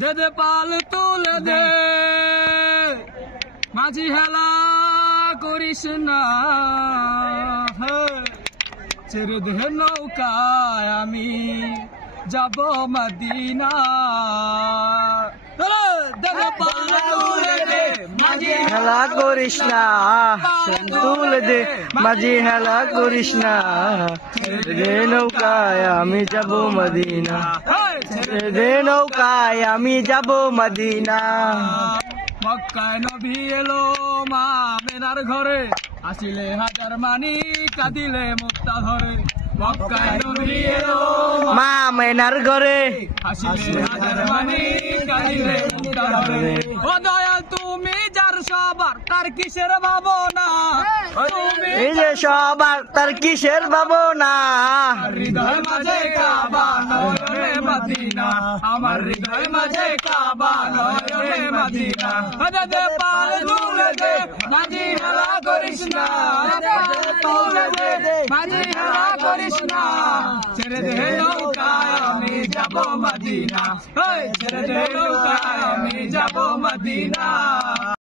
দে দে পাল তুলে দে মাঝি হেলা করিস না ছেড়ে দে নৌকায় আমি যাব মদিনা হেলা করিস না তুলে দে মাঝি হেলা করিস না রে নৌকায় আমি যাব মদিনা রে নৌকায় আমি যাব মদিনা মক্কায় নবী এলো মা মেনার ঘরে আসিলে হাজার মানি কাঁদিলে মুক্তা ধরে মক্কায় নবী এলো মা মেনার ঘরে আসিলে হাজার মানি কাঁদিলে মুক্তা ধরে ও দয়াল তুমি যার সবার তার কিসের ভাবনা তুমি এই যে সবার তার কিসের ভাবনা হৃদয় মাঝে কাবা নয়নে মদিনা আমার হৃদয় মাঝে কাবা নয়নে মদিনা দে পাল তুলে দে মাঝি হেলা করিস না তুলে দে মাঝি হেলা করিস না ছেড়ে দে নৌকায় আমি যাব মদিনা ছেড়ে দে নৌকায় আমি যাব মদিনা।